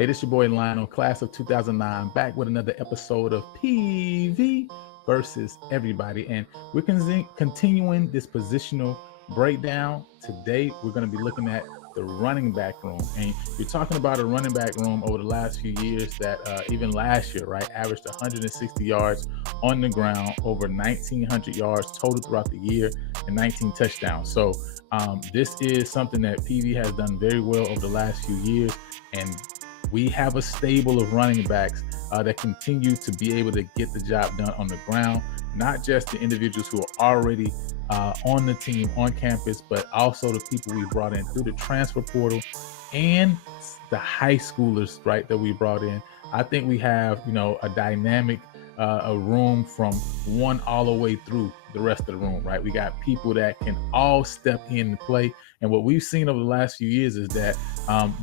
Hey, this your boy Lionel, class of 2009, back with another episode of PV versus everybody. And we're continuing this positional breakdown. Today, we're going to be looking at the running back room. And you're talking about a running back room over the last few years that even last year, right, averaged 160 yards on the ground, over 1,900 yards total throughout the year, and 19 touchdowns. So this is something that PV has done very well over the last few years. And we have a stable of running backs that continue to be able to get the job done on the ground, not just the individuals who are already on the team, on campus, but also the people we brought in through the transfer portal and the high schoolers, right, that we brought in. I think we have, a dynamic a room from one all the way through the rest of the room, right? We got people that can all step in and play. And what we've seen over the last few years is that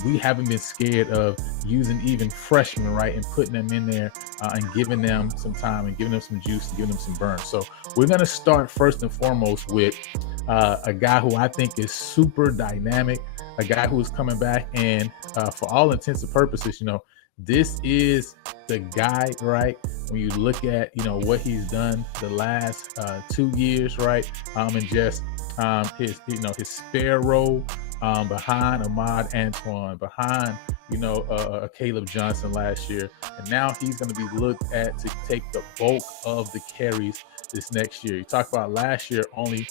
we haven't been scared of using even freshmen, right, and putting them in there and giving them some time and giving them some juice and giving them some burn. So we're going to start first and foremost with a guy who I think is super dynamic, a guy who is coming back and for all intents and purposes, this is the guy, right? When you look at, what he's done the last 2 years, right? And just his spare role behind Ahmad Antoine, behind, Caleb Johnson last year. And now he's going to be looked at to take the bulk of the carries this next year. You talk about last year only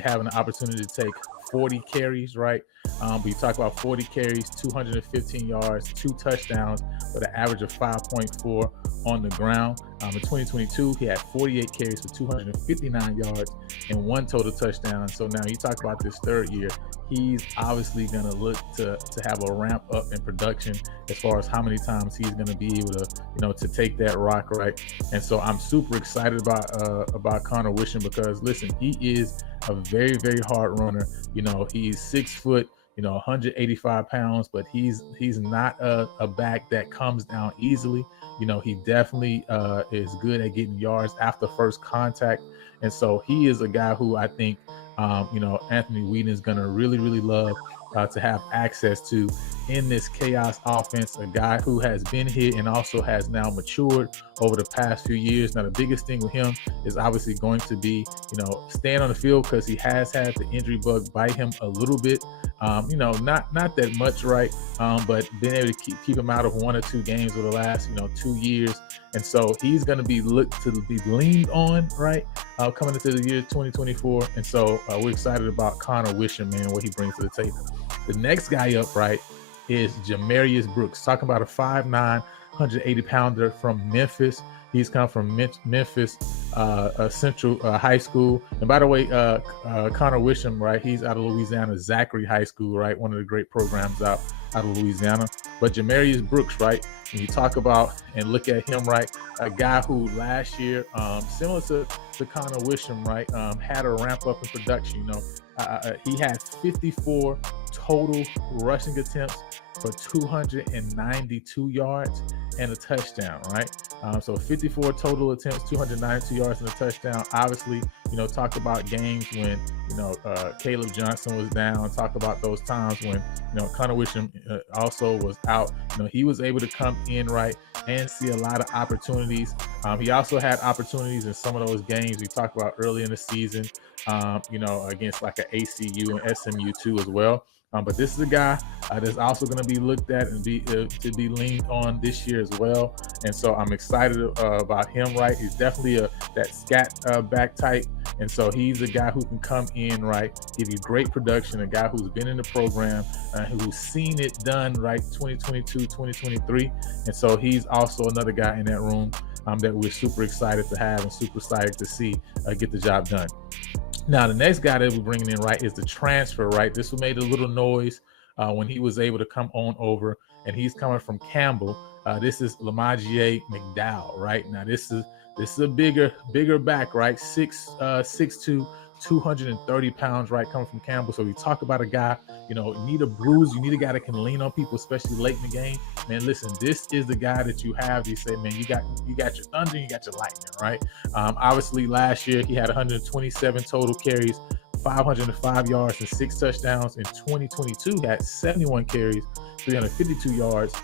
having the opportunity to take 40 carries, right? But you talk about 40 carries, 215 yards, 2 touchdowns with an average of 5.4 on the ground. In 2022, he had 48 carries for 259 yards and 1 total touchdown. So now you talk about this third year, he's obviously going to look to have a ramp up in production as far as how many times he's going to be able to, to take that rock, right? And so I'm super excited about Conor Wisham because, listen, he is a very, very hard runner. He's 6 foot, 185 pounds, but he's not a back that comes down easily. He definitely is good at getting yards after first contact. And so he is a guy who I think, Anthony Whedon is going to really, really love to have access to in this chaos offense, a guy who has been here and also has now matured over the past few years. Now, the biggest thing with him is obviously going to be, staying on the field because he has had the injury bug bite him a little bit. Not that much, right? But being able to keep him out of 1 or 2 games over the last, 2 years. And so he's going to be looked to be leaned on, right? Coming into the year 2024. And so we're excited about Conor Wisham, man, what he brings to the table. The next guy up, right, is Jarius Brooks. Talking about a 5'9", 180-pounder from Memphis. He's come from Memphis Central High School. And by the way, Conor Wisham, right, he's out of Louisiana, Zachary High School, right, one of the great programs out of Louisiana. But Jarius Brooks, right, when you talk about and look at him, right, a guy who last year, similar to Conor Wisham, right, had a ramp up in production. He had 54 total rushing attempts for 292 yards and a touchdown, right? So 54 total attempts, 292 yards and a touchdown. Obviously, talk about games when, Caleb Johnson was down. Talk about those times when, Conor Wisham also was out. He was able to come in, right, and see a lot of opportunities. He also had opportunities in some of those games we talked about early in the season, against like an ACU and SMU too as well. But this is a guy that's also going to be looked at and to be leaned on this year as well. And so I'm excited about him, right? He's definitely that scat back type. And so he's a guy who can come in, right, give you great production, a guy who's been in the program, who's seen it done, right, 2022, 2023. And so he's also another guy in that room that we're super excited to have and super excited to see get the job done. Now, the next guy that we're bringing in, right, is the transfer, right? This one made a little noise when he was able to come on over, and he's coming from Campbell. This is Lamier McDowell, right? Now, this is a bigger back, right? 6'2", 230 pounds, right? Coming from Campbell. So we talk about a guy, you need a bruise. You need a guy that can lean on people, especially late in the game. Man, listen, this is the guy that you have. You say, man, you got your thunder, you got your lightning, right? Obviously, last year he had 127 total carries, 505 yards and 6 touchdowns. In 2022, he had 71 carries, 352 yards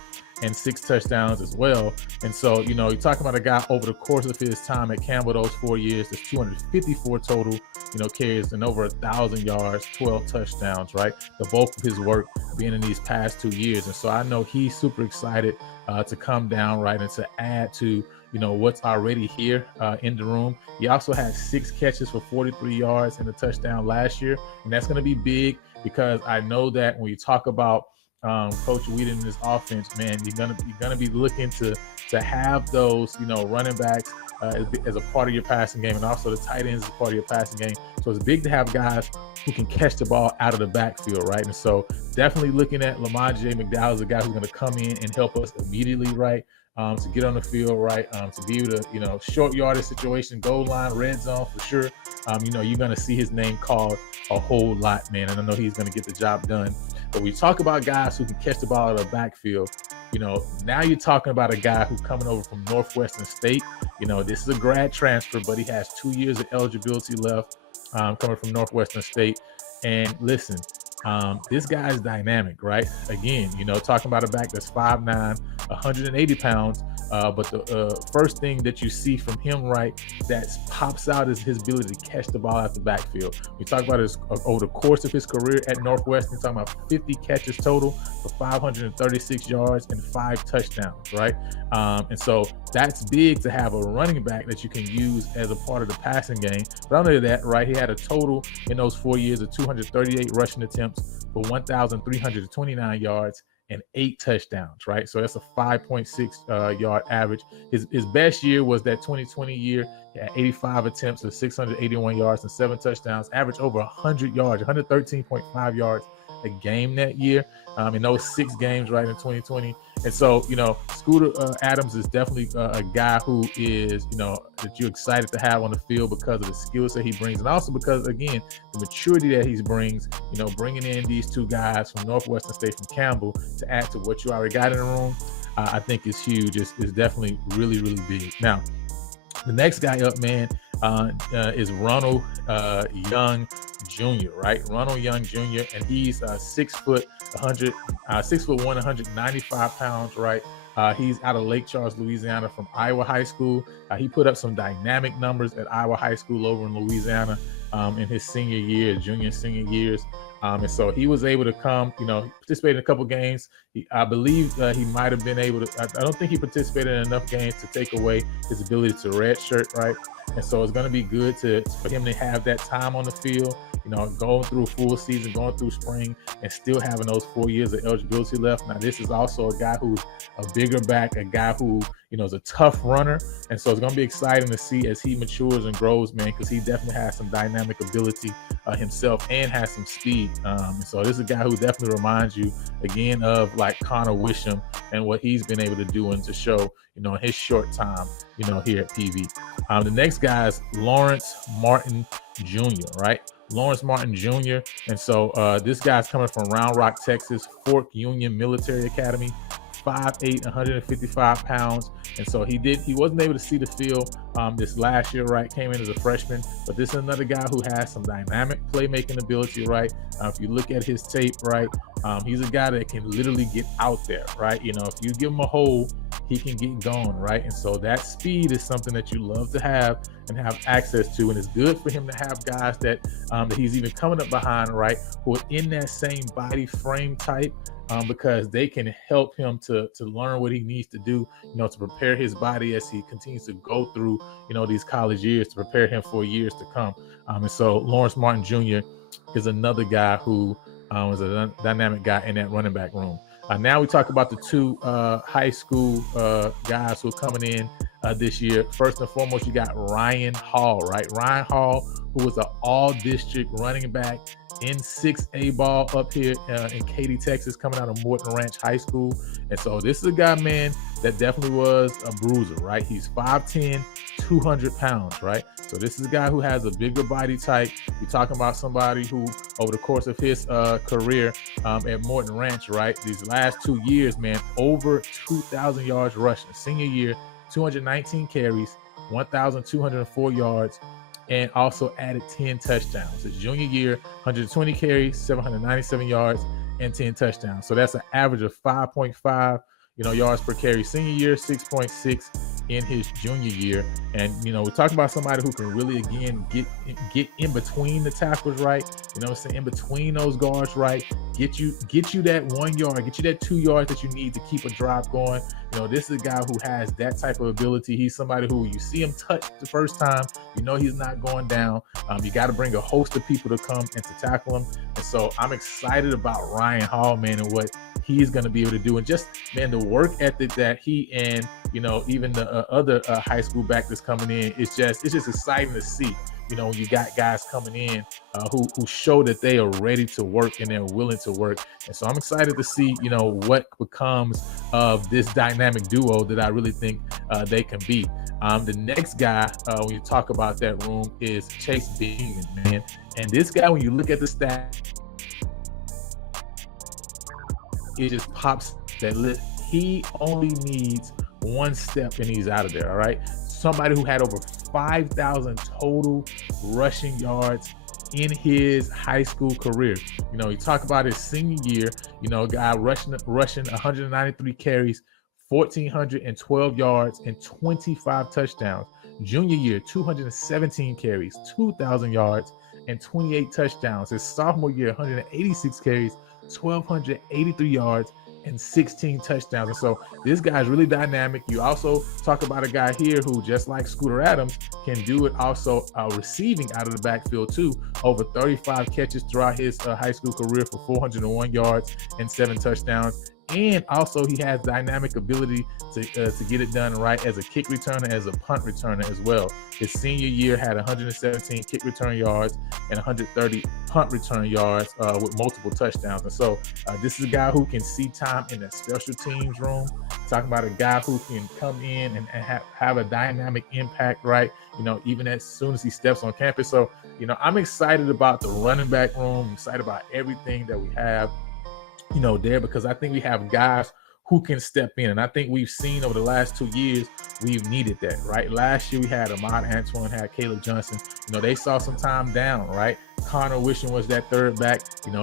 and 6 touchdowns as well. And so, you know, you're talking about a guy over the course of his time at Campbell, those 4 years, there's 254 total, you know, carries and over 1,000 yards, 12 touchdowns, right? The bulk of his work being in these past 2 years. And so I know he's super excited to come down, right, and to add to, you know, what's already here in the room. He also had 6 catches for 43 yards and a touchdown last year. And that's going to be big because I know that when you talk about Coach Whedon in this offense, man, you're gonna be looking to have those, you know, running backs as a part of your passing game, and also the tight ends as a part of your passing game. So it's big to have guys who can catch the ball out of the backfield, right? And so definitely looking at Lamier McDowell as a guy who's going to come in and help us immediately, right? To get on the field, right? To be able to, you know, short yardage situation, goal line, red zone for sure. You know, you're going to see his name called a whole lot, man. And I know he's going to get the job done. But we talk about guys who can catch the ball out of the backfield. You know, now you're talking about a guy who's coming over from Northwestern State. You know, this is a grad transfer, but he has 2 years of eligibility left, coming from Northwestern State. And listen, this guy is dynamic, right? Again, you know, talking about a back that's 5'9", 180 pounds. But the first thing that you see from him, right, that pops out is his ability to catch the ball out the backfield. We talk about his over the course of his career at Northwestern, talking about 50 catches total for 536 yards and 5 touchdowns, right? And so that's big to have a running back that you can use as a part of the passing game. But not only that, right, he had a total in those 4 years of 238 rushing attempts for 1,329 yards and 8 touchdowns, right? So that's a 5.6 yard average. His best year was that 2020 year. He had 85 attempts for 681 yards and 7 touchdowns, average over 100 yards, 113.5 yards a game that year, in those 6 games, right, in 2020. And so, you know, Scooter Adams is definitely a guy who is, you know, that you're excited to have on the field because of the skills that he brings, and also because, again, the maturity that he brings, you know, bringing in these 2 guys from Northwestern State, from Campbell, to add to what you already got in the room, I think is huge. It's definitely really, really big. Now, the next guy up, man, is Ronald Young Jr., right? Ronald Young Jr., and he's 6'1", 195 pounds, right? He's out of Lake Charles, Louisiana, from Iowa High School. He put up some dynamic numbers at Iowa High School over in Louisiana in his senior year, junior and senior years. And so he was able to come, you know, participate in a couple games. I believe he might have been able to, I don't think he participated in enough games to take away his ability to redshirt, right? And so it's going to be good for him to have that time on the field, you know, going through full season, going through spring, and still having those 4 years of eligibility left. Now, this is also a guy who's a bigger back, a guy who, you know, is a tough runner. And so it's going to be exciting to see as he matures and grows, man, because he definitely has some dynamic ability himself and has some speed. And so this is a guy who definitely reminds you, again, of like Conor Wisham and what he's been able to do and to show, you know, in his short time, you know, here at PV. The next guy is Lawrence Martin Jr., right? Lawrence Martin Jr. And so this guy's coming from Round Rock, Texas, Fort Union Military Academy, 5'8", 155 pounds. And so he wasn't able to see the field this last year, right? Came in as a freshman, but this is another guy who has some dynamic playmaking ability, right? If you look at his tape, right, he's a guy that can literally get out there, right? You know, if you give him a hole, he can get going, right? And so that speed is something that you love to have and have access to, and it's good for him to have guys that he's even coming up behind, right, who are in that same body frame type, because they can help him to learn what he needs to do, you know, to prepare his body as he continues to go through, you know, these college years, to prepare him for years to come. And so Lawrence Martin Jr. is another guy who is a dynamic guy in that running back room. Now we talk about the 2 high school guys who are coming in this year. First and foremost, you got Ryan Hall, right? Ryan Hall, who was an all-district running back in 6A ball up here in Katy, Texas, coming out of Morton Ranch High School. And so this is a guy, man, that definitely was a bruiser, right? He's 5'10", 200 pounds, right? So this is a guy who has a bigger body type. You're talking about somebody who, over the course of his career at Morton Ranch, right, these last 2 years, man, over 2,000 yards rushing. Senior year, 219 carries, 1,204 yards, and also added 10 touchdowns. His junior year, 120 carries, 797 yards, and 10 touchdowns. So that's an average of 5.5 yards per carry senior year, 6.6 in his junior year. And we're talking about somebody who can really, again, get in between the tackles, right? In between those guards, right? Get you that 1 yard, get you that 2 yards that you need to keep a drive going. This is a guy who has that type of ability. He's somebody who, you see him touch the first time, he's not going down. You got to bring a host of people to come and to tackle him. And so I'm excited about Ryan Hall, man, and what he's going to be able to do. And just, man, the work ethic that he and, even the other high school back that's coming in, it's just exciting to see. When you got guys coming in who show that they are ready to work and they're willing to work. And so I'm excited to see, what becomes of this dynamic duo that I really think they can be. The next guy, when you talk about that room, is Chase Beeman, man. And this guy, when you look at the stats, it just pops that he only needs one step and he's out of there, all right? Somebody who had over 5,000 total rushing yards in his high school career. You talk about his senior year, guy rushing 193 carries, 1,412 yards, and 25 touchdowns. Junior year, 217 carries, 2,000 yards, and 28 touchdowns. His sophomore year, 186 carries, 1,283 yards, and 16 touchdowns. And so this guy's really dynamic. You also talk about a guy here who, just like Scooter Adams, can do it also receiving out of the backfield too. Over 35 catches throughout his high school career for 401 yards and 7 touchdowns. And also he has dynamic ability to get it done right as a kick returner, as a punt returner as well. His senior year had 117 kick return yards and 130 punt return yards with multiple touchdowns. And so this is a guy who can see time in the special teams room. Talking about a guy who can come in and have a dynamic impact, right? Even as soon as he steps on campus. So, I'm excited about the running back room. I'm excited about everything that we have there, because I think we have guys who can step in. And I think we've seen over the last 2 years, we've needed that, right? Last year we had Ahmad Antoine, had Caleb Johnson. They saw some time down, right? Conor Wisham was that third back.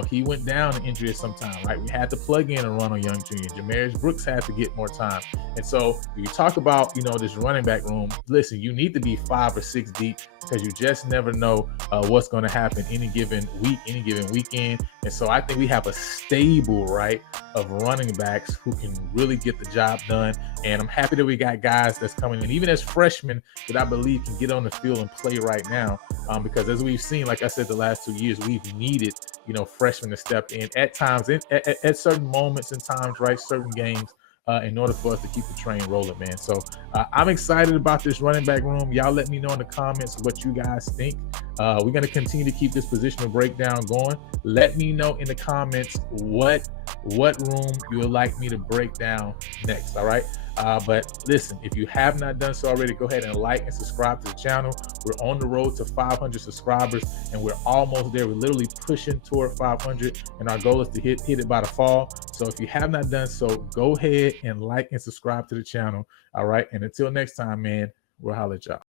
He went down in injury at some time, right? We had to plug in and run on Young Jr. Jarius Brooks had to get more time. And so you talk about, this running back room, listen, you need to be 5 or 6 deep, because you just never know what's going to happen any given week, any given weekend. And so I think we have a stable, right, of running backs who can really get the job done. And I'm happy that we got guys that's coming in, even as freshmen, that I believe can get on the field and play right now. Because as we've seen, like I said, the last 2 years, we've needed, freshmen to step in at times, at certain moments in times, right, certain games, in order for us to keep the train rolling, man. So I'm excited about this running back room. Y'all let me know in the comments what you guys think. We're going to continue to keep this positional breakdown going. Let me know in the comments what room you would like me to break down next, all right? But listen, if you have not done so already, go ahead and like and subscribe to the channel. We're on the road to 500 subscribers, and we're almost there. We're literally pushing toward 500, and our goal is to hit it by the fall. So if you have not done so, go ahead and like and subscribe to the channel, all right? And until next time, man, we'll holler at y'all.